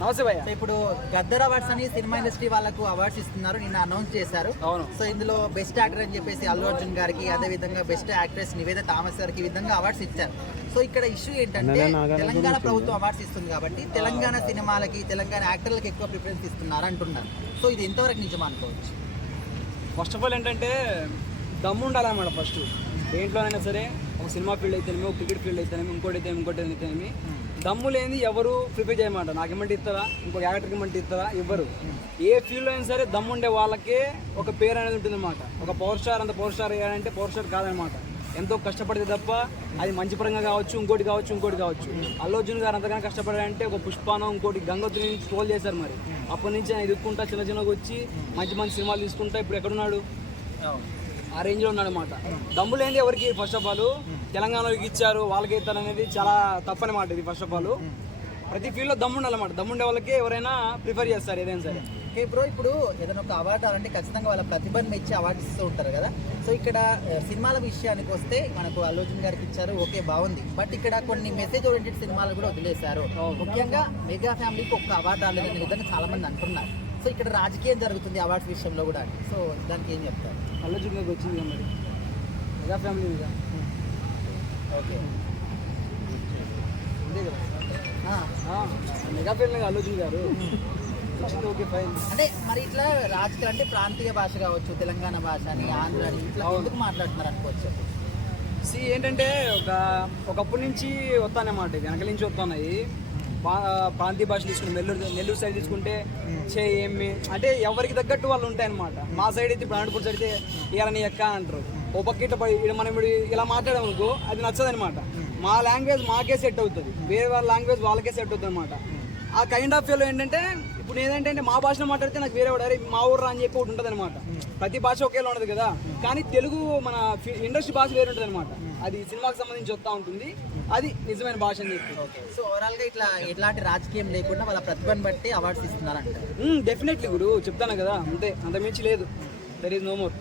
నమస్తే భయ్య. సో ఇప్పుడు గద్దర్ అవార్డ్స్ అని సినిమా ఇండస్ట్రీ వాళ్ళకు అవార్డ్స్ ఇస్తున్నారు, నిన్న అనౌన్స్ చేశారు. అవును. సో ఇందులో బెస్ట్ యాక్టర్ అని చెప్పేసి అల్లు అర్జున్ గారికి, అదే విధంగా బెస్ట్ యాక్ట్రెస్ నివేద థామస్ గారికి ఈ విధంగా అవార్డ్స్ ఇచ్చారు. సో ఇక్కడ ఇష్యూ ఏంటంటే తెలంగాణ ప్రభుత్వం అవార్డ్స్ ఇస్తుంది కాబట్టి తెలంగాణ సినిమాలకి, తెలంగాణ యాక్టర్లకు ఎక్కువ ప్రిఫరెన్స్ ఇస్తున్నారు అంటున్నారు. సో ఇది ఎంతవరకు నిజం అనుకోవచ్చు? ఫస్ట్ ఆఫ్ ఆల్ ఏంటంటే దమ్ము ఉండాలన్నమాట. ఫస్ట్ దేంట్లోనైనా సరే, ఒక సినిమా ఫీల్డ్ అయితేనేమి, ఒక క్రికెట్ ఫీల్డ్ అయితేనేమి, ఇంకోటి అయితేనేమి దమ్ము లేని ఎవరు ప్రిపేర్ చేయమాట. నాకు ఏమంటే ఇస్తారా, ఇంకొక యాక్టర్కి ఏమంటే ఇస్తారా, ఇవ్వరు. ఏ ఫీల్డ్లో అయినా సరే దమ్ము ఉండే వాళ్ళకే ఒక పేరు అనేది ఉంటుంది అనమాట. ఒక పవర్ స్టార్ అంత పవర్ స్టార్ అయ్యాడంటే పవర్ స్టార్ కాదనమాట. ఎంతో కష్టపడితే తప్ప అది మంచి పరంగా కావచ్చు, ఇంకోటి కావచ్చు. అల్లు అర్జున్ గారు అంతగానో కష్టపడారంటే ఒక పుష్పానం, ఇంకోటి గంగోత్రి నుంచి ట్రోల్ చేశారు. మరి అప్పటి నుంచి ఆయన ఎదుర్కొంటా చిన్నగా వచ్చి మంచి సినిమాలు తీసుకుంటా ఇప్పుడు ఎక్కడున్నాడు? ఆ రేంజ్లో ఉన్నాడు అనమాట. దమ్ము లేనిది ఎవరికి ఫస్ట్ ఆఫ్ ఆల్ తెలంగాణకి ఇచ్చారు, వాళ్ళకి ఇస్తారు అనేది చాలా తప్పనమాట. ఇది ఫస్ట్ ఆఫ్ ఆల్ ప్రతి ఫీల్డ్లో దమ్ము ఉండాలన్నమాట. దమ్ము ఉండే వాళ్ళకి ఎవరైనా ప్రిఫర్ చేస్తారు ఏదైనా సరే. ఓకే బ్రో, ఇప్పుడు ఏదైనా ఒక అవార్డు రావాలంటే ఖచ్చితంగా వాళ్ళ ప్రతిభను మెచ్చి అవార్డు ఇస్తూ ఉంటారు కదా. సో ఇక్కడ సినిమాల విషయానికి వస్తే మనకు అల్లు అర్జున్ గారికి ఇచ్చారు, ఓకే బాగుంది. బట్ ఇక్కడ కొన్ని మెసేజ్ ఓరియంటెడ్ సినిమాలు కూడా వదిలేశారు. ముఖ్యంగా మెగా ఫ్యామిలీకి ఒక్క అవార్డు రాలేదనే విధంగా చాలా మంది అంటున్నారు. సో ఇక్కడ రాజకీయం జరుగుతుంది అవార్డ్స్ విషయంలో కూడా. సో దానికి ఏం చెప్తారు? అల్లు అర్జున్ గారికి వచ్చింది మరి మెగా ఫ్యామిలీ మీద. ఓకే, అంతే కదా, మెగా ఫ్యామిలీ అల్లు అర్జున్ గారు. Okay fine. అంటే మరి ఇట్లా రాజకీయం అంటే ప్రాంతీయ భాష కావచ్చు, తెలంగాణ భాష అని, ఆంధ్ర అని, ఇట్లా ఎందుకు మాట్లాడుతున్నారు అనుకోవచ్చు? ఏంటంటే ఒకప్పటి నుంచి వస్తానన్నమాట, వెనకల నుంచి వస్తున్నాయి. ప్రాంతీయ భాష తీసుకుంటే నెల్లూరు సైడ్ తీసుకుంటే ఏమి అంటే ఎవరికి తగ్గట్టు వాళ్ళు ఉంటాయి అనమాట. మా సైడ్ అయితే ఇప్పుడు అనంతపూర్ సైడ్ అయితే ఇయాలని ఎక్క అంటారు. ఓ పక్క మనం ఇప్పుడు ఇలా మాట్లాడామనుకో అది నచ్చదు అనమాట. మా లాంగ్వేజ్ మాకే సెట్ అవుతుంది, వేరే వాళ్ళ లాంగ్వేజ్ వాళ్ళకే సెట్ అవుతుంది అనమాట. ఆ కైండ్ ఆఫ్ ఫీల్ ఏంటంటే ఇప్పుడు ఏంటంటే మా భాషలో మాట్లాడితే నాకు వేరే వాడు మా ఊరు అని చెప్పి ఒకటి ఉంటుంది అనమాట. ప్రతి భాష ఒకేలా ఉండదు కదా, కానీ తెలుగు మన ఇండస్ట్రీ భాష వేరే ఉంటుంది అనమాట. అది సినిమాకి సంబంధించి వస్తూ ఉంటుంది, అది నిజమైన భాష అని చెప్పి. సో ఓవరాల్ గా ఇట్లా ఎట్లాంటి రాజకీయం లేకుండా వాళ్ళ ప్రతిభను బట్టి అవార్డ్స్ ఇస్తున్నారంట. డెఫినెట్లీ గురు చెప్తాను కదా, అంతే, అంత మించి లేదు. There is no more.